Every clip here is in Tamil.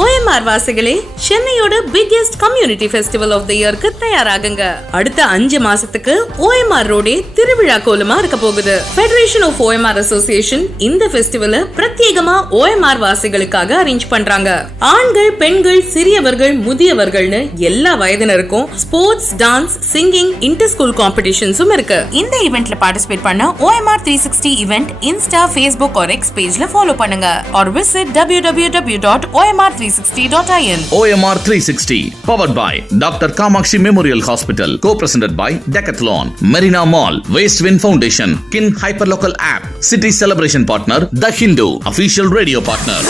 OMR வாசிகளே, சென்னையோட biggest community festival of the இயர்க்கு தயாராகுங்க. அடுத்த 5 மாசத்துக்கு OMR ரோடே திருவிழா கோலமா இருக்க போகுது. ஃபெடரேஷன் ஆஃப் OMR அசோசியேஷன் இந்த ஃபெஸ்டிவலை பிரத்யேகமா OMR வாசிகளுக்காக அரேஞ்ச் பண்றாங்க. ஆண்கள், பெண்கள், சிறியவர்கள், முதியவர்கள்னு எல்லா வயதினருக்கும் sports, dance, singing, inter school காம்படிஷன்ஸும் இருக்கு. இந்த ஈவென்ட்ல பார்ட்டிசிபேட் பண்ண OMR 360 event Insta, Facebook or X பேஜ்ல ஃபாலோ பண்ணுங்க or visit www.omr360.in. OMR 360 powered by Dr. Kamakshi Memorial Hospital, co-presented by Decathlon, Marina Mall, Waste Wind Foundation, Kin Hyperlocal App, City Celebration Partner, The Hindu, official radio partner.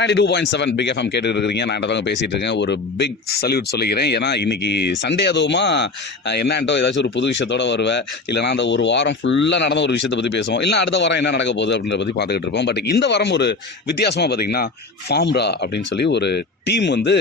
Ninety 2.7 big FM கேட்டுட்டு இருக்கீங்க. நான் தாங்க பேசிட்டு இருக்கேன். ஒரு பிக் சல்யூட் சொல்லிக்கிறேன். ஏன்னா இன்னைக்கு சண்டே அதுவுமா என்னன்ட்டோ ஏதாச்சும் ஒரு புது விஷயத்தோட வருவேன், இல்லைனா அந்த ஒரு வாரம் ஃபுல்லாக நடந்த ஒரு விஷயத்தை பற்றி பேசுவோம், இல்லை அடுத்த வாரம் என்ன நடக்க போகுது அப்படின்றத பற்றி பார்த்துக்கிட்டு இருப்போம். பட் இந்த வாரம் ஒரு வித்தியாசமாக பார்த்தீங்கன்னா ஃபார்ம்ரா அப்படின்னு சொல்லி ஒரு டீம் வந்து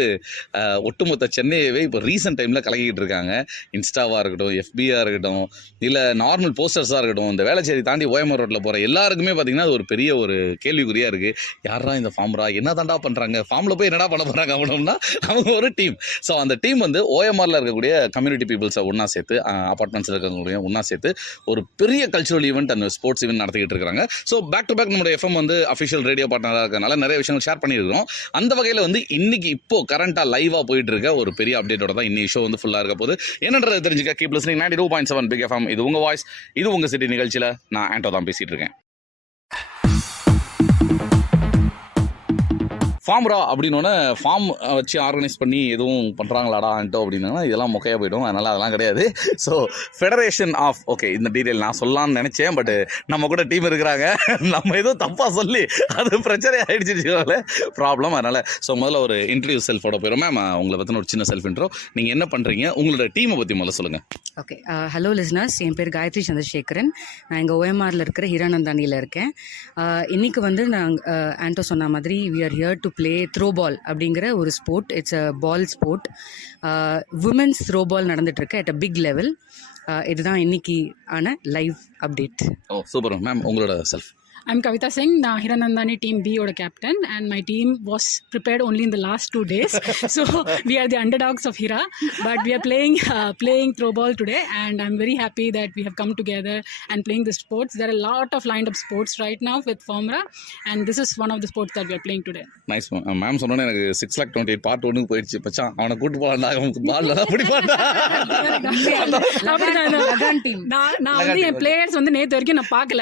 ஒட்டுமொத்த சென்னையவே இப்போ ரீசெண்ட் டைமில் கலக்கிட்டு இருக்காங்க. இன்ஸ்டாவாக இருக்கட்டும், FBயாக இருக்கட்டும், இல்லை நார்மல் போஸ்டர்ஸாக இருக்கட்டும், இந்த வேளச்சேரி தாண்டி OMR ரோட்டில் போகிற எல்லாருக்குமே பார்த்தீங்கன்னா அது ஒரு பெரிய ஒரு கேள்விக்குறியாக இருக்குது. யாரா இந்த ஃபார்ம்ரா, என்ன தாண்டா பண்ணுறாங்க, ஃபார்மில் போய் என்னடா பண்ண போகிறாங்க அப்படின்னா அவங்க ஒரு டீம். ஸோ அந்த டீம் வந்து OMRல இருக்கக்கூடிய கம்யூனிட்டி பீப்புள்ஸை ஒன்றா சேர்த்து, அப்பார்ட்மெண்ட்ஸில் இருக்கக்கூடிய ஒன்றா சேர்த்து ஒரு பெரிய cultural event and sports event நடத்திக்கிட்டு இருக்காங்க. ஸோ பேக் டு பேக் நம்மளுடைய FM வந்து அஃபிஷியல் ரேடியோ பார்ட்னராக இருக்கிறனால நிறைய விஷயங்கள் ஷேர் பண்ணியிருக்கிறோம். அந்த வகையில் வந்து இன்னைக்கு இப்போ கரண்டா லைவா போயிட்டு இருக்க ஒரு பெரிய அப்டேட்டோட தான் இன்னைக்கு ஷோ வந்து ஃபுல்லா இருக்க போது. என்னன்றதை தெரிஞ்சுக்க கீப் லிசனிங் 92.7 பிக் எஃப்எம். இது உங்க வாய்ஸ், இது உங்க சிட்டி நிகழ்ச்சியில நான் ஆண்டோ தான் பேசிட்டு இருக்கேன். ஃபார்ம்ரா அப்படின்னோடனே ஃபார்ம் வச்சு ஆர்கனைஸ் பண்ணி எதுவும் பண்ணுறாங்களாடான்ட்டோ அப்படின்னா இதெல்லாம் மொக்கையாக போய்டும். அதனால் அதெல்லாம் கிடையாது. ஸோ ஃபெடரேஷன் ஆஃப் இந்த டீட்டெயில் நான் சொல்லலாம்னு நினச்சேன். பட் நம்ம கூட டீம் இருக்கிறாங்க, நம்ம எதுவும் தப்பாக சொல்லி அது பிரச்சனை ஆகிடுச்சு ப்ராப்ளம். அதனால் ஸோ முதல்ல ஒரு இன்டர்வியூ செல்ஃபோட போயிடும். மேம், உங்களை பற்றின ஒரு சின்ன செல்ஃப் இன்ட்ரோ, நீங்கள் என்ன பண்ணுறீங்க, உங்களோட டீமை பற்றி முதல்ல சொல்லுங்கள். ஓகே, ஹலோ லிஸ்னர்ஸ், என் பேர் காயத்ரி சந்திரசேகரன். நான் எங்கள் OMRல இருக்கிற ஹீரானந்தானியில் இருக்கேன். இன்றைக்கி வந்து நாங்கள் ஆண்டோ சொன்ன மாதிரி we are here to play throwball அப்படிங்கிற ஒரு sport. It's a ball sport. Women's throwball நடந்துட்டுருக்கு அட் அ பிக் லெவல். இதுதான் இன்னைக்கு ஆன live update. Oh super ma'am. உங்களோட self? I'm Kavita Singh, Hiranandani team B oda captain, and my team was prepared only in the last 2 days. So we are the underdogs of Hira, but we are playing throw ball today, and I'm very happy that we have come together and playing the sports. There are a lot of lined up sports right now with Formra, and this is one of the sports that we are playing today. Nice ma'am. சொன்னோன்னே எனக்கு 6,28 பார்ட் 1 போயிடுச்சு. பச்சான் அவனை கூட்டு போகலாம்டா, அவனுக்கு பால் நல்லா பிடிப்பான்டா. நான் வந்து என் பிளேயர்ஸ் வந்து நேற்று வரைக்கும் நான் பார்க்கல,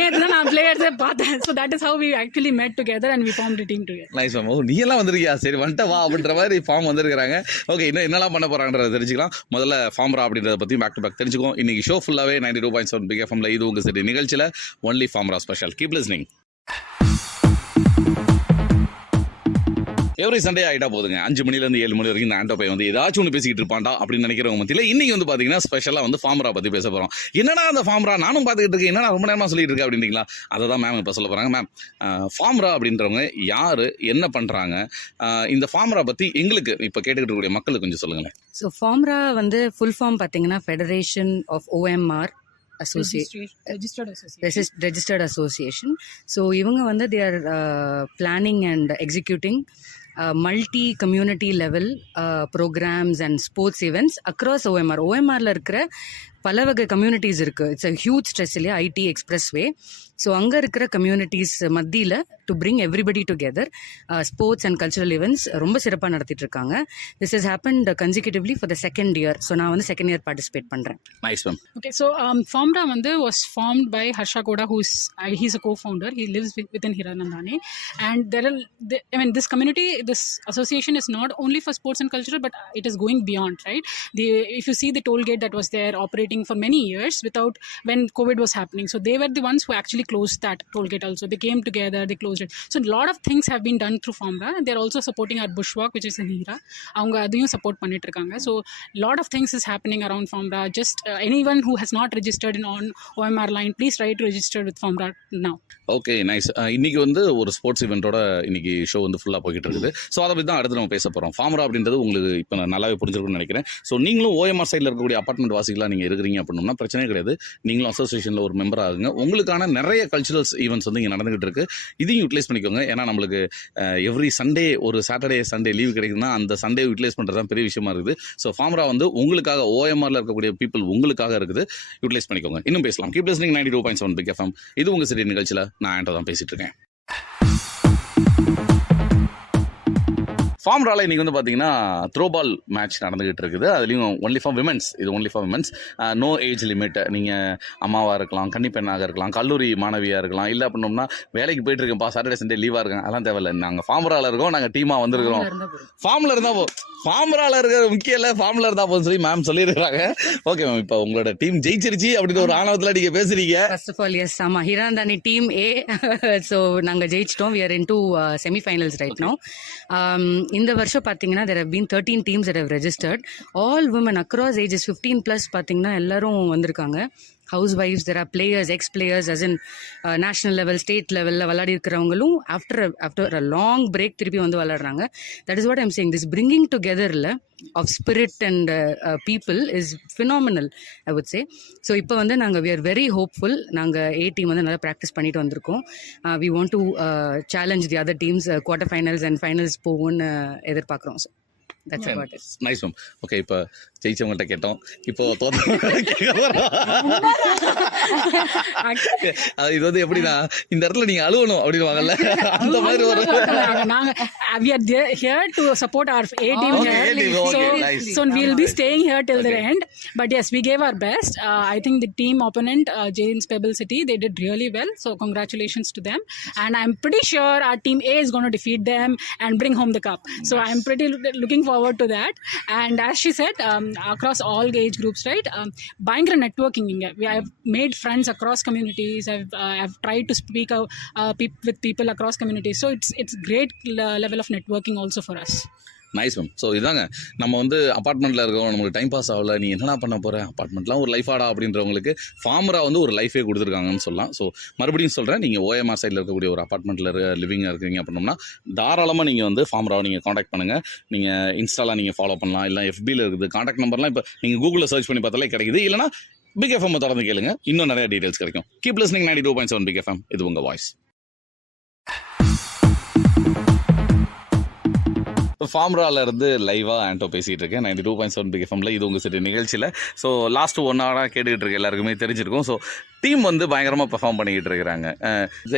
நேற்று தான் நான் பிளேயர்ஸே பார்த்தேன். So that is how we actually met together and we formed a team together. Nice ma'am. நீ எல்லாம் வந்திருக்கியா, சரி வந்துட்ட வா அப்படின்ற மாதிரி ஃபார்ம் வந்திருக்காங்க. ஓகே, இன்னும் என்னெல்லாம் பண்ண போறாங்கன்றத தெரிஞ்சுக்கலாம். முதல்ல ஃபார்ம்ரா அப்படின்றத பற்றி பேக் டு பேக் தெரிஞ்சுக்கோம். இன்னைக்கு ஷோ ஃபுல்லாவே 92.7 பிக் எஃப்எம்ல இது உங்க சிட்டி நிகழ்ச்சியில ஒன்லி ஃபார்ம்ரா special. Keep listening. Every Sunday ஆகிட்டா போதுங்க, 5 மணிலேருந்து 7 மணி வரைக்கும் இந்த ஆண்டோ பை வந்து ஏதாச்சும் ஒன்று பேசிக்கிட்டு இருப்பான்டா அப்படின்னு நினைக்கிறவங்க மத்தியில் இன்னைக்கு வந்து பார்த்தீங்கன்னா ஸ்பெஷலாக வந்து ஃபார்ம்ரா பற்றி பேச போகிறோம். என்னடா அந்த ஃபார்ம்ரா நானும் பார்த்துக்கிட்டு இருக்கேன், என்னடா ரொம்ப நேரமாக சொல்லிட்டு இருக்கேன் அப்படின்றீங்களா? அதை தான் மேம் இப்போ சொல்ல போகிறாங்க. மேம், ஃபார்ம்ரா அப்படின்றவங்க யார், என்ன பண்ணுறாங்க, இந்த ஃபார்ம்ரா பற்றி எங்களுக்கு இப்போ கேட்டுக்கிட்டு இருக்கக்கூடிய மக்களுக்கு கொஞ்சம் சொல்லுங்களேன். ஸோ ஃபார்ம்ரா வந்து ஃபுல் ஃபார்ம் பார்த்தீங்கன்னா federation of OMR registered association. So இவங்க வந்து they are planning and executing multi community level programs and sports events across OMRல இருக்கிற பல வகை கம்யூனிட்டிஸ் இருக்குது. இட்ஸ் அ ஹியூஜ் ஸ்ட்ரெஸ் இல்லையா, IT எக்ஸ்பிரஸ்-வே. ஸோ அங்கே இருக்கிற கம்யூனிட்டிஸ் மத்தியில் to bring everybody together sports and cultural events ரொம்ப சிறப்பாக நடத்திட்டு இருக்காங்க. This has happened consecutively for the second year. So நான் வந்து செகண்ட் இயர் பார்ட்டிசிபேட் பண்ணுறேன். Nice ma'am. Okay, so Formra வந்து was formed by Harsha Koda, he's a co-founder. He lives within Hiranandani, and this community, this association is not only for sports and cultural, but it is going beyond, right? If you see the toll gate that was there operating working for many years without when COVID was happening. So they were the ones who actually closed that toll gate also. They came together, they closed it. So a lot of things have been done through Farmra. They're also supporting our bushwalk, which is in Hira. Avanga adiyum support பண்ணிட்டு இருக்காங்க. So lot of things is happening around Farmra. Just anyone who has not registered on OMR line, please try to register with Farmra now. Okay nice. இன்னைக்கு வந்து ஒரு ஸ்போர்ட்ஸ் இவெண்ட்டோட இன்னைக்கு ஷோ வந்து ஃபுல்லாக போய்கிட்டு இருக்குது. ஸோ அதை பற்றி தான் அடுத்து நம்ம பேச போகிறோம். ஃபார்மரா அப்படின்றது உங்களுக்கு இப்போ நல்லாவே புரிஞ்சிருக்கும்னு நினைக்கிறேன். ஸோ நீங்களும் ஓஎம்ஆர் சைடில் இருக்கக்கூடிய அப்பார்ட்மெண்ட் வாசிகளாக நீங்கள் இருக்கிறீங்க அப்படின்னா பிரச்சனை கிடையாது. நீங்களும் அசோசியேஷனில் ஒரு மெம்பர் ஆகுங்க. உங்களுக்கான நிறைய கல்ச்சுரல்ஸ் ஈவெண்ட்ஸ் வந்து இங்கே நடந்துகிட்டு இருக்கு. இதையும் யூட்டிலைஸ் பண்ணிக்கோங்க. ஏன்னா நம்மளுக்கு எவ்ரி சண்டே ஒரு சாட்டர்டே சண்டே லீவ் கிடைக்குதுன்னா அந்த சண்டே யூட்டிலைஸ் பண்ணுறது தான் பெரிய விஷயமா இருக்குது. ஸோ ஃபார்மரா வந்து உங்களுக்காக ஓஎம்ஆரில் இருக்கக்கூடிய பீப்புள் உங்களுக்காக இருக்குது. யூட்டிலைஸ் பண்ணிக்கோங்க. இன்னும் பேசலாம். Keep listening 92.7 big FM. இது உங்கள் சிட்டி நிகழ்ச்சியில் நான் ஆண்டோ தான் பேசிட்டு இருக்கேன். ஃபார்ம்ரால இன்னைக்கு வந்து பார்த்தீங்கன்னா த்ரோ பால் மேட்ச் நடந்துகிட்டு இருக்குது. அதுலேயும் ஒன்லி ஃபார் விமென்ஸ். இது only for women's. No age limit. நீங்கள் அம்மாவாக இருக்கலாம், கன்னிப்பெண்ணாக இருக்கலாம், கல்லூரி மாணவியாக இருக்கலாம், இல்லை அப்படின்னோம்னா வேலைக்கு போயிட்டு இருக்கேன்ப்பா சாட்டர்டே சண்டே லீவாக இருக்கேன், அதெல்லாம் தேவையில்லை. நாங்கள் ஃபார்ம்ரால இருக்கோம், நாங்கள் டீமாக வந்திருக்கிறோம். ஃபார்மில் இருந்தால் ஃபார்ம்ரால இருக்கிற முக்கியம் இல்லை, ஃபார்மில் இருந்தால் போதும் சொல்லி மேம் சொல்லியிருக்காங்க. ஓகே மேம், இப்போ உங்களோட டீம் ஜெயிச்சிருச்சு அப்படின்னு ஒரு ஆணவத்தில் நீங்கள் பேசுறீங்க. ஃபர்ஸ்ட் ஆஃப் ஆல் எஸ், ஆமாம், ஹிராந்தானி டீம் ஏ. ஸோ நாங்கள் ஜெயிச்சிட்டோம். We are into semifinals right no. இந்த வருஷம் பார்த்தீங்கன்னா there have been 13 teams that have registered. All women across ages 15+ பார்த்தீங்கன்னா எல்லாரும் வந்திருக்காங்க. housewives, there are players, ex-players, as in national level, state level விளையாடி இருக்கிறவங்களும் after a long break திருப்பி வந்து விளையாடுறாங்க. That is what I'm saying. This bringing together of spirit and people is phenomenal, I would say. So இப்போ வந்து நாங்கள் we are very hopeful. நாங்கள் A team வந்து நல்லா ப்ராக்டிஸ் பண்ணிட்டு வந்திருக்கோம். We want to challenge the other teams, quarter finals and finals போகும்னு எதிர்பார்க்குறோம். So that's about it. Nice ma'am. Okay, இப்போ ஜெயிச்சவங்கள்ட்ட கேட்டோம், இப்போ இது வந்து எப்படின்னா இந்த இடத்துல நீங்க அழுவணும் அப்படின்வாங்கல்ல, அந்த மாதிரி ஒரு we are here to support our A team here. So we'll be staying here till the end. But yes, we gave our best. I think the team opponent, Jane's Pebble City, they did really well. So congratulations to them. And I'm pretty sure our team A is going to defeat them and bring home the cup. So I'm pretty looking forward to that. And as she said, across all age groups, right? பயங்கர networking inga. We have made friends across communities. I've tried to speak with people across communities. So it's great level of networking also for us. Nice ma'am. So இதாங்க, நம்ம வந்து அப்பார்ட்மெண்ட்டில் இருக்கோம், நம்மளுக்கு டைம் பாஸ் ஆகல, நீ என்னென்ன பண்ண போகிற, அப்பார்ட்மெண்ட்லாம் ஒரு லைஃப் ஆடா அப்படின்றவங்களுக்கு ஃபார்மரா வந்து ஒரு லைஃபே கொடுத்துருக்காங்கன்னு சொல்லலாம். ஸோ மறுபடியும் சொல்கிறேன், நீங்கள் ஓஎம்ஆர் சைடில் இருக்கக்கூடிய ஒரு அப்பார்ட்மெண்ட்டில் லிவிங்காக இருக்கீங்க அப்படின்னோம்னா தாராளமாக நீங்கள் வந்து ஃபார்மராவை நீங்கள் காண்டாக்ட் பண்ணுங்கள். நீங்கள் இன்ஸ்டாலாம் நீங்கள் ஃபாலோ பண்ணலாம், இல்லை FBயில் இருக்குது. காண்டாக்ட் நம்பர்லாம் இப்போ நீங்கள் கூகுளில் சர்ச் பண்ணி பார்த்தாலே கிடைக்குது. இல்லைனா பிக் எஃப்எம் தொடர்ந்து கேளுங்க, இன்னும் நிறைய டீட்டெயில்ஸ் கிடைக்கும். Keep listening 92.7 big FM. இது உங்கள் வாய்ஸ். ஃபார்ம்ரால இருந்து லைவாக ஆண்டோ பேசிகிட்டு இருக்கேன் 92.7 பிக் எஃப்எம்ல. இது உங்கள் சிட்டி நிகழ்ச்சியில். ஸோ லாஸ்ட் 1 ஹவராக கேட்டுக்கிட்டு இருக்க எல்லாருக்குமே தெரிஞ்சிருக்கும். ஸோ டீம் வந்து பயங்கரமாக பெர்ஃபார்ம் பண்ணிக்கிட்டு இருக்கிறாங்க.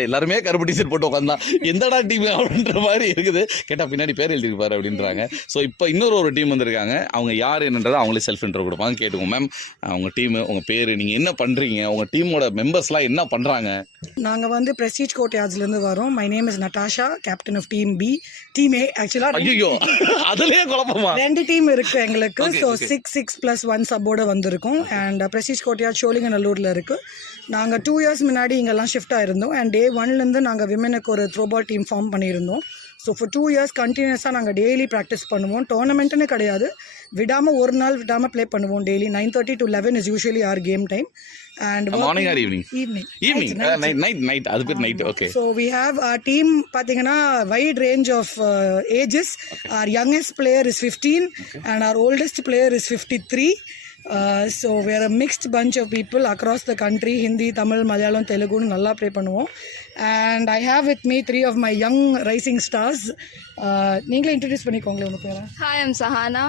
எல்லாருமே கருப்பு டிஷர்ட் போட்டு உட்காந்தா எந்தடா டீம் அப்படின்ற மாதிரி இருக்குது. கேட்டால் பின்னாடி பேர் எழுதிருப்பாரு அப்படின்றாங்க. ஸோ இப்போ இன்னொரு டீம் வந்திருக்காங்க. அவங்க யார் என்னன்றதை அவங்களே செல்ஃப் இன்ட்ரோ கொடுப்பாங்க. கேட்டுக்கோங்க மேம், அவங்க டீமு, உங்கள் பேர், நீங்கள் என்ன பண்ணுறீங்க, உங்கள் டீமோட மெம்பர்ஸ்லாம் என்ன பண்ணுறாங்க? நாங்கள் வந்து பிரஸ்டீஜ் கோர்ட்யார்ட்ஸ்லேருந்து வரோம். My name is Natasha, captain of team B. Team A ஆக்சுவலாக ஐயோ அதுலயே குழப்பமா 2 டீம் இருக்கு எங்களுக்கு. ஸோ 6+1 சப்போட வந்திருக்கோம். அண்ட் பிரஸ்டீஜ் கோர்ட்யார்ட் சோழிங்கநல்லூரில் இருக்கு. நாங்கள் 2 இயர்ஸ் முன்னாடி இங்கெல்லாம் ஷிஃப்ட் ஆயிருந்தோம். அண்ட் Day 1லேருந்து நாங்கள் விமெனுக்கு ஒரு த்ரோபால் டீம் ஃபார்ம் பண்ணியிருந்தோம். ஸோ ஃபார் 2 இயர்ஸ் கண்டினியூஸாக நாங்கள் டெய்லி ப்ராக்டிஸ் பண்ணுவோம். டோர்னமெண்ட்டுன்னு கிடையாது, விடாமல் ஒரு நாள் விடாமல் ப்ளே பண்ணுவோம். Daily 9:30 to 11 is usually our game time. And morning or evening? Evening. Night. அது பேர் night. Okay. So we have our team பாத்தீங்கன்னா wide range of ages. Our youngest player is 15 and our oldest player is 53. So we are a mixed bunch of people across the country. Hindi, Tamil, Malayalam, Telugu நல்லா ப்ளே பண்ணுவோம். And I have with me 3 of my young rising stars. நீங்களே இன்ட்ரடியூஸ் பண்ணிக்கோங்களேன் உங்க பேரை. Hi, I'm Sahana.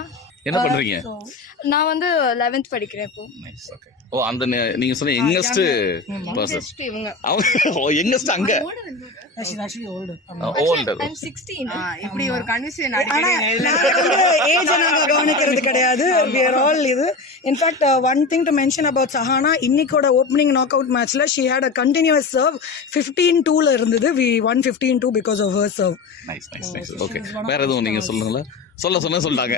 என்ன பண்றீங்க? நான் வந்து 11th படிக்கிறேன் இப்போ. நைஸ். ஓகே. ஓ, அந்த நீங்க சொன்ன யங்கஸ்ட் பர்சன். இவங்க யங்கஸ்ட் அங்க. She's actually older. Older. I'm 16. இப்படி ஒரு கன்வர்சேஷன் ஏஜ் நாங்க கவனிக்கிறது கிடையாது. We are all இது. In fact, one thing to mention about Sahana, இன்னைக்கோட ஓப்பனிங் நாக் அவுட் மேட்ச்ல she had a continuous serve 15-2ல இருந்தது. We won 15-2 because of her serve. Nice. Okay. வேற எதுவும் நீங்க சொல்லுங்களா? சொல்லிட்டாங்க.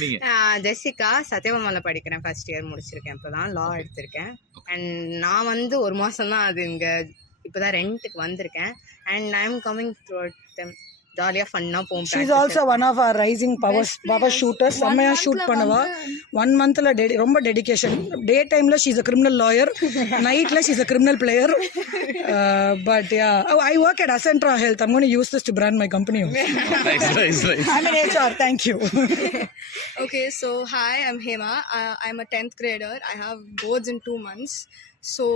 நீங்க ஜெசிகா சத்யபாமால படிக்கிறேன், ஃபர்ஸ்ட் இயர் முடிச்சிருக்கேன், இப்போதான் லா எடுத்திருக்கேன். அண்ட் நான் வந்து ஒரு மாதம் தான் அது இங்கே இப்போதான் ரெண்ட்டுக்கு வந்திருக்கேன். And I am coming through them, ஜாலியாக ஃபன்னாக போகும். She is also one of our rising power shooters. செம்மையாக ஷூட் பண்ணுவா. 1 monthல ரொம்ப டெடிகேஷன். டே டைமில் she is a criminal lawyer, நைட்டில் she is a criminal player. But I work at Ascentra health. I'm going to use this to brand my company. I'm in HR. Thank you. Okay, so hi, I'm Hema. I'm a 10th grader. I have boards in 2 months. So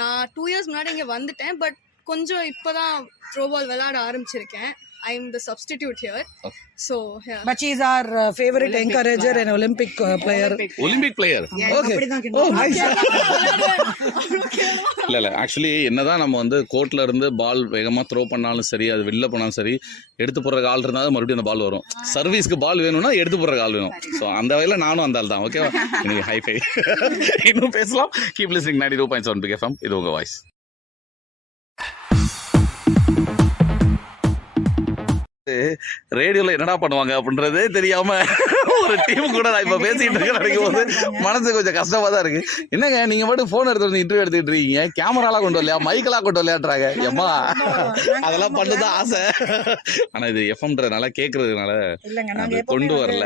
நான் 2 years முன்னாடி இங்கே வந்துட்டேன், பட் கொஞ்சம் இப்போ தான் த்ரோபால் விளையாட ஆரம்பிச்சிருக்கேன். I'm the substitute here. So yeah. But she is our favorite encourager and Olympic player. Olympic player. Okay. இல்ல ஆக்சுவலி என்னதான் நம்ம வந்து கோர்ட்ல இருந்து பால் வேகமா த்ரோ பண்ணாலும் சரி, அது வெளில போனாலும் சரி, எடுத்து போடுற ஆள் இருந்தாலும் மறுபடியும் அந்த பால் வரும். சர்வீஸ்க்கு பால் வேணும்னா எடுத்து போடுற ஆள் வேணும். ஸோ அந்த வகையில் நானும் அந்த ஆள் தான். ஓகேவா? இன்னைக்கு ஹைஃபை இன்னும் பேசலாம். Keep listening 92.7 big FM. இது உங்க வாய்ஸ். ரேடியோல என்னடா பண்ணுவாங்க அப்படின்றதே தெரியாம ஒரு டீம் கூட நான் இப்ப பேசிட்டு இருக்கேன் போது மனசு கொஞ்சம் கஷ்டமா தான் இருக்கு. என்னங்க நீங்க மட்டும் போன் எடுத்து வந்து இன்டர்வியூ எடுத்துட்டு இருக்கீங்க, கேமராலாம் கொண்டு வரலையா, மைக்கெல்லாம் கொண்டு வரலையான்றாங்க. எம்மா அதெல்லாம் பண்ணுதான் ஆசை. ஆனா இது எஃப்எம்ன்றதுனால கேக்குறதுனால கொண்டு வரல.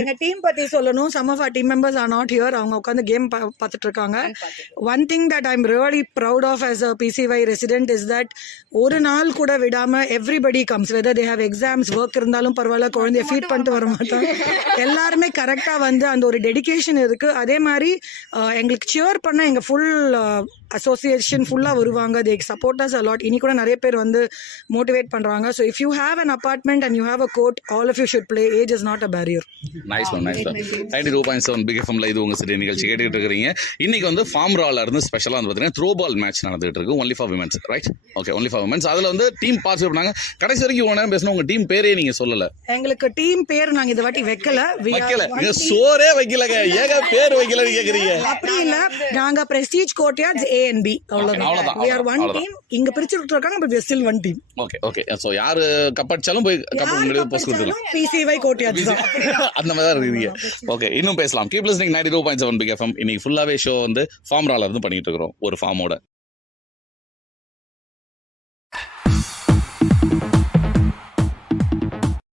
எங்க டீம் பத்தி சொல்லணும். some of our team members are not here. அவங்க உட்கார்ந்து கேம் பார்த்துட்டு இருக்காங்க. one thing that I'm really proud of as a PCY resident is that ஒரு நாள் கூட விடாம everybody comes, whether they have exams, work இருந்தாலும் பரவாயில்ல, குழந்தைய ஃபீட் பண்ணிட்டு வர மாட்டாங்க. எல்லாருமே கரெக்டா வந்து அந்த ஒரு டெடிகேஷன் இருக்கு. அதே மாதிரி எங்களுக்கு சியர் பண்ண எங்க ஃபுல் அசோசியேஷன் ஃபுல்லா வருவாங்க. they support us a lot. இனி கூட நிறைய பேர் வந்து மோட்டிவேட் பண்றாங்க. so if you have an apartment and you have a court, all of you should play. Age is not a barrier. Nice one. 92.7 big எஃப்எம்ல இது உங்க சிட்டி நிகழ்ச்சி கேட்டுட்டு இருக்கீங்க. இன்னைக்கு வந்து ஃபார்ம்ரால இருந்து ஸ்பெஷலா வந்து பாத்தீங்கன்னா த்ரோ பால் மேட்ச் நடந்துட்டு இருக்கு. Only for women's, right? Okay, only for women's. அதுல வந்து டீம் பார்ட்டிசிபேட் பண்ணாங்க. கடைசி வரைக்கும் இவ்வளவு நேரம் பேசணும், உங்க டீம் பேரே நீங்க சொல்லல. எங்களுக்கு டீம் பேர் நாங்க இந்த வாட்டி வைக்கல. சோரே வைக்கலங்க, ஏக பேர் வைக்கலன்னு கேக்குறீங்க. அப்படி இல்ல, நாங்க பிரஸ்டீஜ் கோர்ட்யார்ட்ஸ் A and B அவ்வளவுதான். we are one team. இங்க பிரிச்சு விட்டுருக்காங்க, but we are still one team. Okay okay. So யாரு கப் அடிச்சாலும் போய் கப் உங்களுக்கு போஸ்ட் கொடுத்துடலாம். PCY கோர்ட்யார்ட்ஸ் தான் அந்த மாதிரி தான் இருக்கீங்க. ஓகே, இன்னும் பேசலாம். Keep listening 92.7 big FM. இன்னைக்கு ஃபுல்லாவே ஷோ வந்து ஃபார்ம்ரால இருந்து பண்ணிட்டு இருக்கிறோம், ஒரு ஃபார்மோட.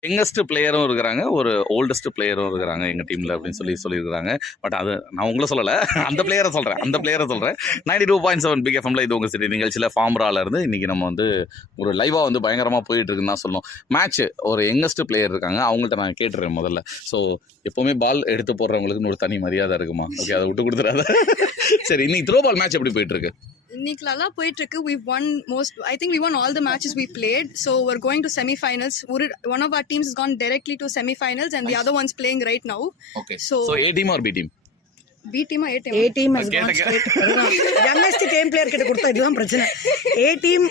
யங்கஸ்ட் பிளேயரும் இருக்கிறாங்க, ஒரு ஓல்டஸ்ட் பிளேயரும் இருக்கிறாங்க எங்க டீம்ல அப்படின்னு சொல்லியிருக்காங்க. பட் அது நான் உங்களை சொல்லல, அந்த பிளேயரை சொல்றேன். 92.7 பிக் எஃப்எம்ல இது உங்க சிட்டி நிகழ்ச்சியில ஃபார்ம்ரால இருந்து இன்னைக்கு நம்ம வந்து ஒரு லைவா வந்து பயங்கரமா போயிட்டு இருக்குன்னு தான் சொல்லணும். மேட்ச் ஒரு யங்கஸ்ட் பிளேயர் இருக்காங்க, அவங்கள்ட்ட நான் கேட்டுறேன் முதல்ல. ஸோ எப்பவுமே பால் எடுத்து போடுறவங்களுக்கு ஒரு தனி மரியாதை இருக்குமா? ஓகே, அதை விட்டு கொடுத்துறாத. சரி, இன்னைக்கு த்ரோ பால் மேட்ச் எப்படி போயிட்டு இருக்கு? இன்னைக்கு நல்லா போயிட்டு இருக்கு. I think we won all the matches we played. So we're going to semi-finals. One of our teams has gone directly to semi-finals and the other one's playing right now. Okay. So A team or B team? B team or A team? A team has gone straight. youngest team player கிட்ட கொடுத்தா இதுதான் பிரச்சனை. A team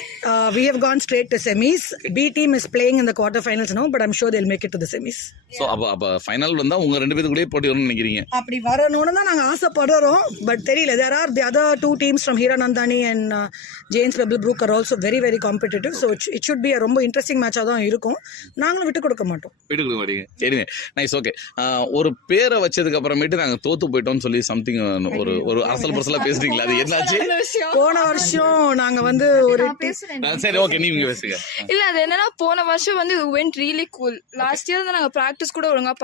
we have gone straight to semis. B team is playing in the quarter finals now, but I'm sure they'll make it to the semis. So அப்ப ஃபைனல் வந்தா உங்க ரெண்டு பேத்துக்குள்ளே போட்டி வரும்னு நினைக்கிறீங்க? அப்படி வரணும்னு தான் நாங்க ஆசைப்படுறோம், பட் தெரியல. there are the other 2 teams from Hiranandani and James Pebblebrook are also very very competitive, so it should be a ரொம்ப இன்ட்ரெஸ்டிங் மேட்சா தான் இருக்கும். நாங்களும் விட்டு கொடுக்க மாட்டோம். சரிங்க, நைஸ். ஓகே, ஒரு பேரை வச்சதுக்கு அப்புறமேட்டு நாங்க தோத்து போயிட்டோம்னு சொல்லி சம்திங் ஒரு அரசல் பரசலா பேசுறீங்களா? அது என்னாச்சு? போன வருஷம் நாங்க வந்து ஒரு சரி, ஓகே, நீங்க பேசுங்க. இல்ல, அது என்னன்னா போன வருஷம் வந்து went really cool. Last year தான் நாங்க பிராக்டிஸ் கூட ஒழுங்கா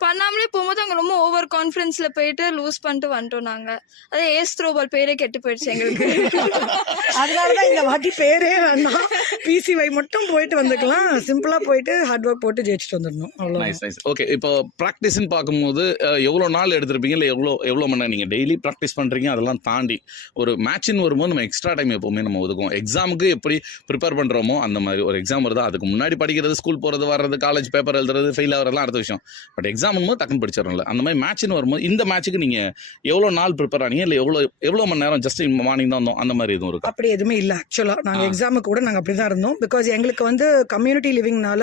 பண்ணாமலே போகும்போது அங்க ரொம்ப ஓவர் கான்ஃபிடன்ஸ்ல போயிட்டு லூஸ் பண்ணிட்டு வந்துட்டோம் நாங்க. அதே ஏஸ் த்ரோ பால் பேரே கெட்டு போயிடுச்சு எங்களுக்கு. அதனாலதான் இந்த வாட்டி பேரே வேண்டாம், PCY மட்டும் போயிட்டு வந்துக்கலாம். சிம்பிளா போயிட்டு ஹார்ட் ஒர்க் போட்டு ஜெயிச்சுட்டு வந்துடணும், அவ்வளவு. ஓகே, இப்போ பிராக்டிஸ்ன்னு பார்க்கும்போது எவ்வளவு நாள் எடுத்திருப்பீங்க, இல்ல எவ்வளவு மணி நேரம் நீங்க டெய்லி பிராக்டிஸ் பண்றீங்க? அதெல்லாம் தாண்டி ஒரு மேட்ச்னு வரும்போது நம்ம எக்ஸ்ட்ரா டைம் எப்பவுமே நம்ம ஒதுக்குவோம். எக்ஸாமுக்கு எப்படி ப்ரிப்பேர் பண்றோமோ அந்த மாதிரி ஒரு எக்ஸாம் வருதா, அதுக்கு முன்னாடி படிக்கிறது, ஸ்கூல் போறது, வர்றது, காலேஜ் பேப்பர் எழுதுறது, ஃபெயில் ஆகிறதுலாம் அடுத்த விஷயம். பட் எக்ஸாம் டக்குன்னு படிச்சிடறோம்ல, அந்த மாதிரி மேட்ச்னு வரும்போது இந்த மேட்சுக்கு நீங்க எவ்வளவு நாள் ப்ரிப்பேர் ஆனீங்க, இல்ல எவ்வளவு மணி நேரம் ஜஸ்ட் மார்னிங் தான் வந்தோம் அந்த மாதிரி எதுவும் இருக்கு? அப்படி அப்படி எதுவுமே இல்லை ஆக்சுவலாக. நாங்கள் எக்ஸாமுக்கு கூட நாங்கள் அப்படி தான் இருந்தோம். பிகாஸ் எங்களுக்கு வந்து கம்யூனிட்டி லிவிங்னால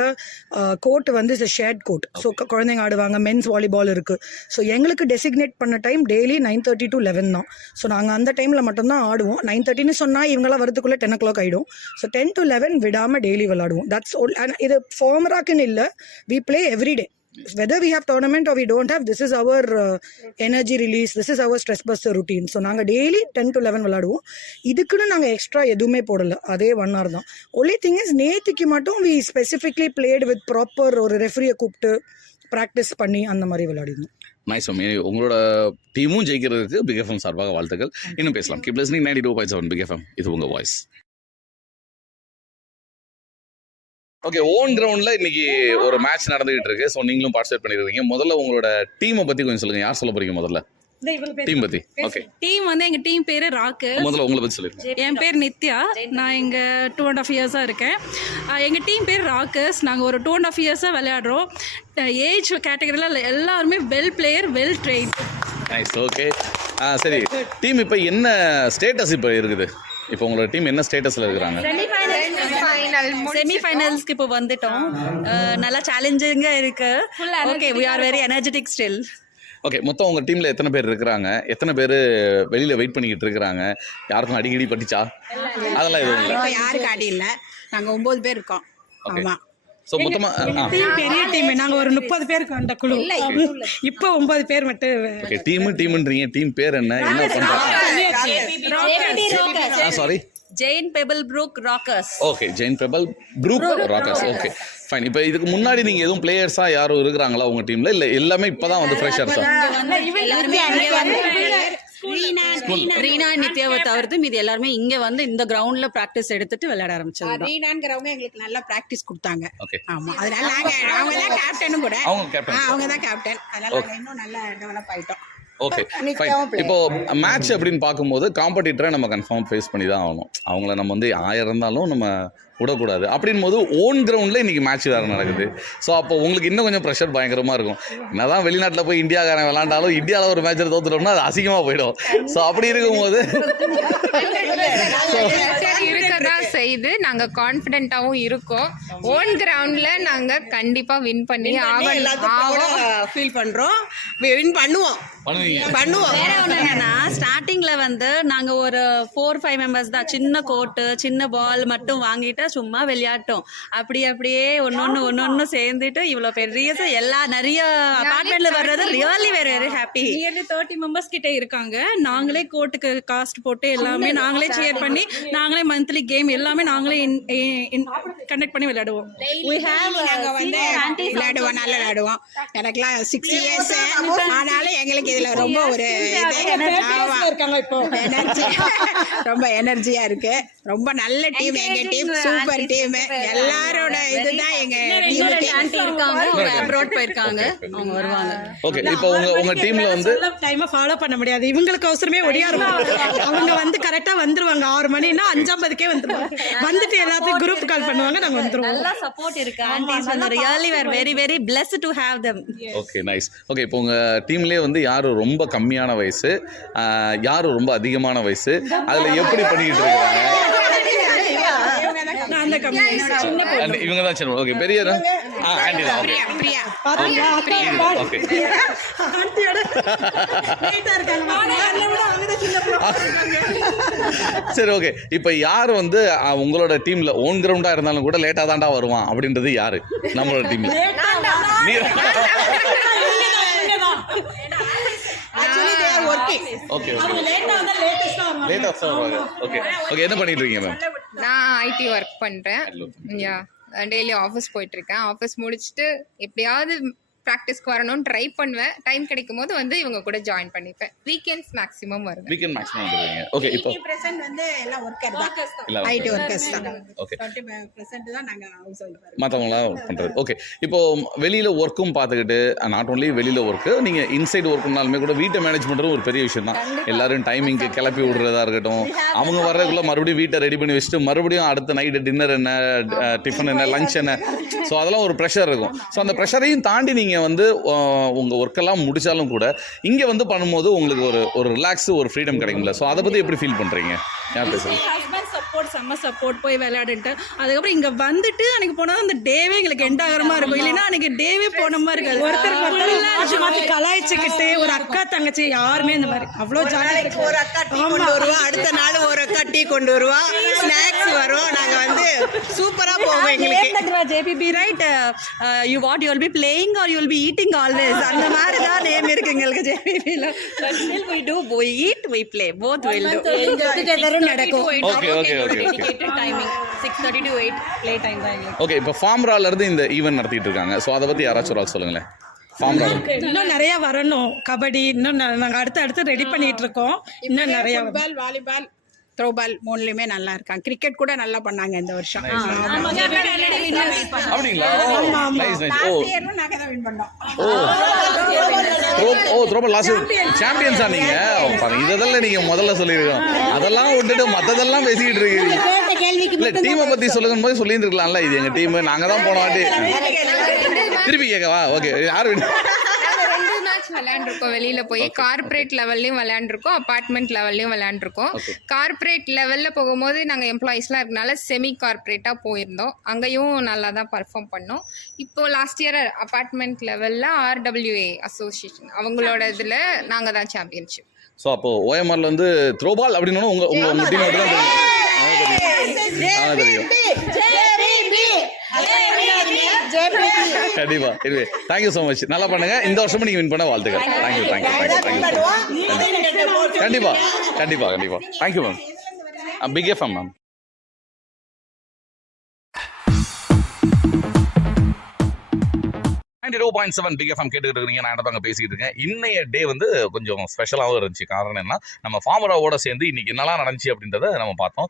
கோர்ட் வந்து இஸ் ஷேர்ட் கோர்ட். ஸோ குழந்தைங்க ஆடுவாங்க, மென்ஸ் வாலிபால் இருக்குது. ஸோ எங்களுக்கு டெசிக்னேட் பண்ண டைம் டெய்லி 9:30 to 11 தான். ஸோ நாங்கள் அந்த டைமில் மட்டும்தான் ஆடுவோம். 9:30ன்னு சொன்னால் இவங்கெல்லாம் வரதுக்குள்ளே 10 o'clock ஆகிடும். ஸோ 10 to 11 விடாமல் டெய்லி விளாடுவோம். That's all. அண்ட் இது ஃபார்மராக்குன்னு இல்லை, we play every day. Whether we have tournament or we don't have, this is our energy release, this is our stress buster routine. So நாங்கள் டெய்லி 10 to 11 விளாடுவோம். இதுக்குன்னு நாங்கள் எக்ஸ்ட்ரா எதுவுமே போடலை, அதே 1 hour தான். only thing is நேற்றுக்கு மட்டும் we specifically played with proper ஒரு ரெஃப்ரியை கூப்பிட்டு ப்ராக்டிஸ் பண்ணி அந்த மாதிரி விளையாடினோம். Nice ma'am. உங்களோட டீமும் ஜெயிக்கிறதுக்கு பிக் எஃப்எம் சார்பாக வாழ்த்துக்கள். இன்னும் பேசலாம். Keep listening 92.7 big FM. இது உங்கள் வாய்ஸ். ஓகே, ஓன் கிரவுண்ட்ல இன்னைக்கு ஒரு மேட்ச் நடந்துகிட்டு இருக்கு. ஸோ நீங்களும் பார்ட்டிசிபேட் பண்ணிருக்கீங்க. முதல்ல உங்களோட டீமை பத்தி கொஞ்சம் சொல்லுங்க. யார் சொல்ல போறீங்க முதல்ல? டீம் பத்தி. ஓகே, டீம் வந்து எங்க டீம் பேரு ராக்கு. முதல்ல உங்களை பத்தி சொல்லுங்க. என் பேர் நித்யா. நான் இங்க 2.5 years இருக்கேன். எங்க டீம் பேர் ராக்கர்ஸ். நாங்க ஒரு 2.5 years விளையாடுறோம். ஏஜ் கேட்டகரியில எல்லாருமே well player, well train. Nice. Okay, சரி. டீம் இப்போ என்ன ஸ்டேட்டஸ் இப்போ இருக்குது? இப்போ உங்களோட டீம் என்ன ஸ்டேட்டஸ்ல இருக்கிறாங்க? செமிஃபைனல்ஸ்க்கு இப்போ வந்துட்டோம். நல்லா சேலஞ்சிங்கா இருக்கு. Okay, we are very energetic still. Okay, மொத்தம் உங்கள் டீமில் எத்தனை பேர் இருக்கிறாங்க? எத்தனை பேர் வெளியில் வெயிட் பண்ணிக்கிட்டு இருக்கிறாங்க? யாருக்கும் அடிக்கடி பட்டுச்சா? அதெல்லாம் எதுவும் இல்லை. யாருக்கு அடி இல்லை. நாங்கள் 9 பேர் இருக்கோம். ஆமாம். ஸோ மொத்தமாக பெரிய டீம். நாங்கள் ஒரு 30 பேருக்கு அந்த குழு. இப்போ 9 பேர் மட்டும். ஓகே, டீமுன்றீங்க. டீம் பேர் என்ன பண்ணுறாங்க? Sorry, Jain pebble Brook Rockers. Okay, Jain pebble Brook Rockers. Okay, fine. இப்போ இதுக்கு முன்னாடி நீங்கள் எதுவும் பிளேயர்ஸா யாரும் இருக்கிறாங்களா உங்கள் டீமில்? இல்லை எல்லாமே இப்போ தான் வந்து ஃப்ரெஷர்ஸா? ரீனா நித்யாவை தவிர்த்து மீது எல்லாருமே இங்க வந்து இந்த கிரவுண்ட்ல பிராக்டிஸ் எடுத்துட்டு விளையாட ஆரம்பிச்சாங்க. ரீனாங்கிறவங்க எங்களுக்கு நல்லா பிராக்டிஸ் கொடுத்தாங்க. ஓகே, ஆமா. அதனால அவங்க தான் கேப்டனும் கூட. அவங்க தான் கேப்டன். அதனால நாங்கள் இன்னும் நல்லா டெவலப் ஆயிட்டோம். Okay, fine. இப்போ மேட்ச் அப்படின்னு பார்க்கும்போது காம்படிட்டரை நம்ம கன்ஃபார்ம் ஃபேஸ் பண்ணி தான் ஆகணும். அவங்கள நம்ம வந்து 1000 இருந்தாலும் நம்ம விடக்கூடாது. அப்படின் போது ஓன் கிரவுண்டில் இன்றைக்கி மேட்ச் வேறு நடக்குது. ஸோ அப்போ உங்களுக்கு இன்னும் கொஞ்சம் ப்ரெஷர் பயங்கரமாக இருக்கும். என்னதான் வெளிநாட்டில் போய் இந்தியாக்காரன் விளாண்டாலும் இந்தியாவில் ஒரு மேட்ச்சில் தோத்துட்டோம்னா அது அசிங்கமாக போயிடும். ஸோ அப்படி இருக்கும்போது இருக்கதான் செய்து நாங்கள் கான்ஃபிடென்ட்டாகவும் இருக்கோம். ஓன் கிரவுண்டில் நாங்கள் கண்டிப்பாக வின் பண்ணி ஃபீல் பண்ணுறோம். வின் பண்ணுவோம். வேற ஒண்ணு என்னன்னா, ஸ்டார்டிங்ல வந்து நாங்க ஒரு 4-5 மெம்பர்ஸ் தான். சின்ன கோட்டு, சின்ன பால் மட்டும் வாங்கிட்டு சும்மா விளையாட்டோம். அப்படியே ஒன்னொன்னு சேர்ந்துட்டு இவ்வளவு பெரிய நிறைய அபார்ட்மெண்ட்ல வர்றது really very happy. Nearly 30 members கிட்ட இருக்காங்க. நாங்களே கோட்டுக்கு காஸ்ட் போட்டு எல்லாமே நாங்களே சேர் பண்ணி நாங்களே மந்த்லி கேம் எல்லாமே நாங்களே கண்டக்ட் பண்ணி விளையாடுவோம். நாங்க வந்து விளையாடுவோம், நல்லா விளையாடுவோம். எனக்குலாம் 6 years. ஆனாலும் எங்களுக்கு இதுல ரொம்ப ஒரு ரொம்ப எனர்ஜியா இருக்கு. ரொம்ப நல்ல டீம். எங்க டீம் சூப்பர் டீம். எல்லாரோட இதுதான் எங்க அப்ராட் போயிருக்காங்க. அவங்க வருவாங்க. ஓகே, இப்போ உங்க டீம்ல வந்து டைமை ஃபாலோ பண்ண முடியாது. இவங்களுக்கு அவசரமே ஒடியா இருக்கும். அவங்க வந்து கரெக்டா வந்துருவாங்க. 6 மணின்னா 5:50 வந்துருவாங்க. வந்துட்டு எல்லாத்தையும் குரூப் கால் பண்ணுவாங்க. நாங்க வந்துருவோம். நல்லா சப்போர்ட் இருக்கு. ஆன்டிஸ் வந்து really we are very very blessed to have them. Okay, nice. Okay, இப்போ உங்க டீம்லயே வந்து யாரு ரொம்ப கம்மியான வயசு, யாரு ரொம்ப அதிகமான வயசு, அதுல எப்படி பண்ணிட்டு இருக்காங்க? இவங்க தான் சின்ன. ஓகே, பெரிய ஆண்டி தான். ஓகே, சரி. ஓகே, இப்போ யார் வந்து உங்களோட டீம்ல ஓன் கிரவுண்டா இருந்தாலும் கூட லேட்டா தான்டா வருவான் அப்படின்றது யாரு நம்மளோட டீம்ல? என்ன பண்ணிட்டு இருக்கீங்க மேம்? நான் ஐடி ஒர்க் பண்ணுறேன். டெய்லி ஆஃபீஸ் போயிட்டுருக்கேன். ஆஃபீஸ் முடிச்சுட்டு எப்படியாவது ப்ராக்டிஸ்க்கு வரணும்னு ட்ரை பண்ணுவேன். டைம் கிடைக்கும் போது வந்து இவங்க கூட ஜாயின் பண்ணிப்பேன். வீக்கெண்ட்ஸ் மேக்ஸிமம் வருவேன். வீக்கெண்ட் மேக்ஸிமம் வந்துருவீங்க. ஓகே, இப்போ பிரசன்ட் வந்து எல்லாம் ஒர்க்கர் தான். ஐடி ஒர்க்கர்ஸ் தான். ஓகே, 20% தான் நாங்க ஹவுஸ் ஹோல்டர். மற்றவங்களாம் ஒர்க் பண்ணுறது. ஓகே, இப்போ வெளியில் ஒர்க்கும் பார்த்துக்கிட்டு நாட் ஓன்லி வெளியில் ஒர்க்கு, நீங்கள் இன்சைடு ஒர்க்குனாலுமே கூட வீட்டை மேனேஜ் பண்ணுறது ஒரு பெரிய விஷயம் தான். எல்லாரும் டைமிங்க்கு கிளப்பி விடுறதா இருக்கட்டும், அவங்க வர்றதுக்குள்ளே மறுபடியும் வீட்டை ரெடி பண்ணி வச்சுட்டு மறுபடியும் அடுத்த நைட்டு டின்னர் என்ன, டிஃபன் என்ன, லஞ்ச் என்ன, ஸோ அதெல்லாம் ஒரு ப்ரெஷர் இருக்கும். ஸோ அந்த ப்ரெஷரையும் தாண்டி நீங்கள் வந்து உங்கள் ஒர்க்கெல்லாம் முடித்தாலும் கூட இங்கே வந்து பண்ணும்போது உங்களுக்கு ஒரு ரிலாக்ஸு, ஒரு ஃப்ரீடம் கிடைக்கும்ல. ஸோ அதை பற்றி எப்படி ஃபீல் பண்ணுறீங்க? யார் பேசுகிறீங்க? செம்ம சப்போர்ட் போய் விளையாடிட்டு அதுக்கப்புறம் இங்கே வந்துட்டு அன்றைக்கி போனால் அந்த டேவே எங்களுக்கு எண்ட் ஆகிற மாதிரி இருக்கும். இல்லைன்னா அன்றைக்கி டேவே போன மாதிரி இருக்காது. ஒருத்தர் கலாய்ச்சிக்கிட்டு ஒரு அக்கா தங்கச்சி யாருமே இந்த மாதிரி அவ்வளோ ஜாலியாக ஒரு அக்கா டீ கொண்டு வருவா, அடுத்த நாள் ஒரு அக்கா டீ கொண்டு வருவா, ஸ்நாக்ஸ் வரும். நாங்கள் வந்து சூப்பராக போவோம். எங்களுக்கு JBP right you what you will be playing or you will be eating always அந்த மாதிரி தான் நேம் இருக்கு எங்களுக்கு ஜேபிபியில். But still we do we eat we play both will do நடக்கும். Okay okay okay dedicated timing 6:30 to 8 play time தான் எங்களுக்கு. ஓகே இப்போ ஃபார்ம்ரால இருந்து இந்த ஈவென்ட் நடத்திட்டு இருக்காங்க. ஸோ அதை பற்றி யாராச்சும் ஒரு ஆள் சொல்லுங்களேன். ஃபார்ம்ரால இன்னும் நிறைய வரணும். கபடி இன்னும் நாங்கள் அடுத்து ரெடி பண்ணிட்டு இருக்கோம். இன்னும் நிறைய ஃபுட்பால், வாலிபால், த்ரோபால் மூணுலையுமே நல்லா இருக்காங்க. கிரிக்கெட் கூட நல்லா பண்ணாங்க இந்த வருஷம். அப்படிங்களா? Nice nice. ஓ நாங்கள் தான் வின் பண்ணோம். த்ரோபால் லாஸ்ட் சாம்பியன்ஸா நீங்க? பாருங்க இதெல்லாம் நீங்க முதல்ல சொல்லிருக்கோம். அதெல்லாம் விட்டுட்டு மற்றதெல்லாம் பேசிக்கிட்டு இருக்கீங்க. இல்ல டீமை பத்தி சொல்லுங்க போது சொல்லியிருந்துருக்கலாம்ல. இது எங்க டீம், நாங்க தான் போன வாட்டி. திருப்பி கேட்கவா? ஓகே யாரு விளையாண்டுருக்கோம் வெளியில போய் கார்பரேட் லெவல்லையும் விளையாண்டுருக்கோம், அபார்ட்மெண்ட் லெவல்லையும் விளையாண்டுருக்கோம். கார்பரேட் லெவல்ல போகும்போது நாங்கள் எம்ப்ளாயிஸ்லாம் இருக்கனால செமி கார்பரேட்டாக போயிருந்தோம். அங்கேயும் நல்லா தான் பர்ஃபார்ம் பண்ணோம். இப்போ லாஸ்ட் இயர் அபார்ட்மெண்ட் லெவலில் RWA அசோசியேஷன் அவங்களோட இதில் நாங்கள் தான் சாம்பியன்ஷிப். ஸோ அப்போ ஓஎம்ஆர்ல வந்து த்ரோபால் அப்படின்னு உங்க டீம் மட்டும் தான் தெரியும். கண்டிப்பா. இதுவே தேங்க்யூ ஸோ மச். நல்லா பண்ணுங்க. இந்த வருஷமும் நீங்க வின் பண்ண வாழ்த்துக்கள். தேங்க்யூ கண்டிப்பா கண்டிப்பா கண்டிப்பா. Thank you ma'am. Big FM ma'am. Big FM கேட்டுக்கிட்டு இருக்கீங்க. நான் இடத்தாங்க பேசிட்டு இருக்கேன். இன்னைய டே வந்து கொஞ்சம் ஸ்பெஷலாகவும் இருந்துச்சு. காரணம் என்ன, நம்ம ஃபார்மராவோட சேர்ந்து இன்னைக்கு என்னெல்லாம் நடந்துச்சு அப்படின்றத நம்ம பார்த்தோம்.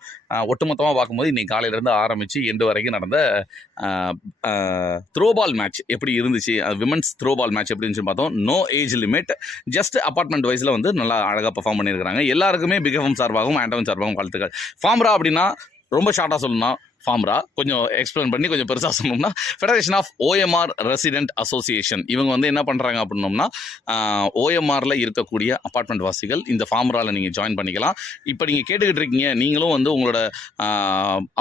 ஒட்டுமொத்தமாக பார்க்கும்போது இன்னைக்கு காலையிலேருந்து ஆரம்பிச்சு எண்டு வரைக்கும் நடந்த த்ரோபால் மேட்ச் எப்படி இருந்துச்சு, விமன்ஸ் த்ரோபால் மேட்ச் எப்படி இருந்துச்சு பார்த்தோம். No age limit, just apartment வைஸில் வந்து நல்லா அழகாக பெர்ஃபார்ம் பண்ணியிருக்காங்க. எல்லாருக்குமே பிக் எஃப்எம் சார்பாகவும் ஆண்டவன் சார்பாகவும் வாழ்த்துக்கள். ஃபார்மரா அப்படின்னா ரொம்ப ஷார்ட்டாக சொல்லணும்னா ஃபார்ம்ரா, கொஞ்சம் எக்ஸ்பிளைன் பண்ணி கொஞ்சம் பெருசாக சொன்னோம்னா federation of OMR resident association. இவங்க வந்து என்ன பண்ணுறாங்க அப்படின்னோம்னா OMRல இருக்கக்கூடிய அப்பார்ட்மெண்ட் வாசிகள் இந்த ஃபார்ம்ராவில் நீங்கள் ஜாயின் பண்ணிக்கலாம். இப்போ நீங்கள் கேட்டுக்கிட்டு இருக்கீங்க, நீங்களும் வந்து உங்களோட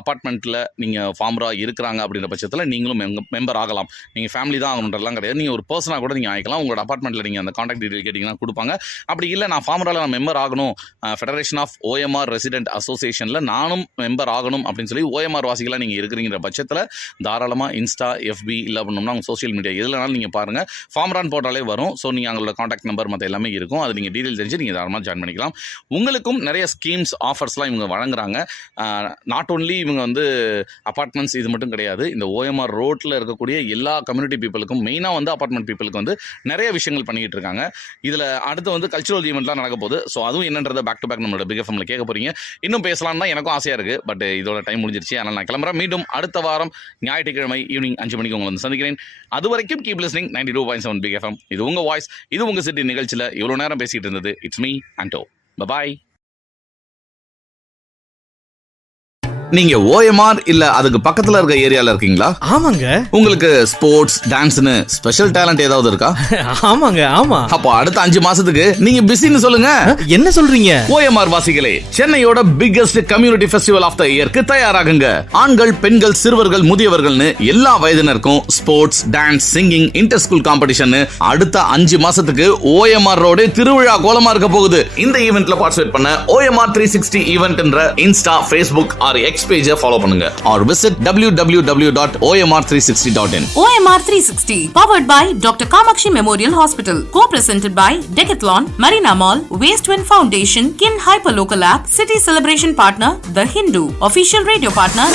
அப்பார்ட்மெண்ட்டில் நீங்கள் ஃபார்ம்ரா இருக்கிறாங்க அப்படின்ற பட்சத்தில் நீங்களும் மெம்பர் ஆகலாம். நீங்கள் ஃபேமிலி தான் ஆகணுன்றலாம் கிடையாது. நீங்கள் ஒரு பர்சனாக கூட நீங்கள் ஆகிக்கலாம். உங்களோட அப்பார்ட்மெண்ட்டில் நீங்கள் அந்த கான்டாக்ட் டீட்டெயில் கேட்டிங்கன்னா கொடுப்பாங்க. அப்படி இல்லை நான் ஃபார்ம்ராவில் நான் மெம்பர் ஆகணும், ஃபெடரேஷன் ஆஃப் OMR ரெசிடென்ட் அசோசியேஷனில் நானும் மெம்பர் ஆகணும் அப்படின்னு சொல்லி OMR வாசிகளாக நீங்கள் இருக்கிறீங்கிற பட்சத்தில் தாராளமாக இன்ஸ்டா, FB இல்லை அப்படின்னோம்னா உங்கள் சோஷியல் மீடியா எதுலனாலும் நீங்கள் பாருங்கள், ஃபார்ம்ரான் போட்டாலே வரும். ஸோ நீங்கள் அவங்களோட காண்டாக்ட் நம்பர் மற்ற எல்லாமே இருக்கும். அது நீங்கள் டீட்டெயில் தெரிஞ்சு நீங்கள் தாராளமாக ஜாயின் பண்ணிக்கலாம். உங்களுக்கும் நிறைய ஸ்கீம்ஸ், ஆஃபர்ஸ்லாம் இவங்க வழங்குறாங்க. நாட் ஓன்லி இவங்க வந்து அப்பார்ட்மெண்ட்ஸ் இது மட்டும் கிடையாது, இந்த OMR ரோட்டில் இருக்கக்கூடிய எல்லா கம்யூனிட்டி பீப்புளுக்கும், மெயினாக வந்து அப்பார்ட்மெண்ட் பீப்புளுக்கு வந்து நிறைய விஷயங்கள் பண்ணிக்கிட்டு இருக்காங்க. இதில் அடுத்து வந்து கல்ச்சுரல் ஈவெண்ட்லாம் நடக்க போகுது. ஸோ அதுவும் என்னன்றதை பேக் டு பேக் நம்மளோட பிக் எஃப்எம்ல கேட்க போகிறீங்க. இன்னும் பேசலாம் தான் எனக்கும் ஆசையாக இருக்குது. பட் இதோட டைம் முடிஞ்சிருச்சு. அதனால் நான் கிளம்புறேன். மீண்டும் அடுத்த வாரம் ஞாயிற்றுக்கிழமை ஈவினிங் 5 மணிக்கு உங்களை வந்து சந்திக்கிறேன். அது வரைக்கும் கீப் லிஸ்னிங் 92.7 பிக் எஃப்எம். இது உங்கள் வாய்ஸ், இது உங்கள் சிட்டி நிகழ்ச்சியில் இவ்வளோ நேரம் பேசிகிட்டு இருந்தது இட்ஸ் மீ ஆண்டோ. பாய். நீங்க OMR இல்ல அதுக்கு பக்கத்துல இருக்க ஏரியால இருக்கீங்களா? ஆமாங்க. உங்களுக்கு ஸ்போர்ட்ஸ், டான்ஸ்னு ஸ்பெஷல் டேலண்ட் ஏதாவது இருக்கா? ஆமாங்க. ஆமா. அப்போ அடுத்த 5 மாசத்துக்கு நீங்க பிஸின்னு சொல்லுங்க. என்ன சொல்றீங்க? OMR வாசிகளே, சென்னையோட biggest community festival of the இயர்க்கு தயாராகுங்க. ஆண்கள், பெண்கள், சிறுவர்கள், முதியவர்கள்னு எல்லா வயதினருக்கும் sports, dance, singing, inter school competition அடுத்த 5 மாசத்துக்கு OMR ரோடு திருவிழா கோலமா இருக்க போகுது. இந்த ஈவென்ட்ல பார்ட்டிசிபேட் பண்ண OMR 360 ஈவென்ட்ன்ற இன்ஸ்டா, ஃபேஸ்புக் ஆர் X பேஜை ஃபாலோ பண்ணுங்க or visit www.omr360.in. OMR 360 powered by Dr. Kamakshi Memorial Hospital, co-presented by Decathlon, Marina Mall, Waste Wind Foundation, Kin Hyperlocal App, City Celebration Partner The Hindu, official radio partner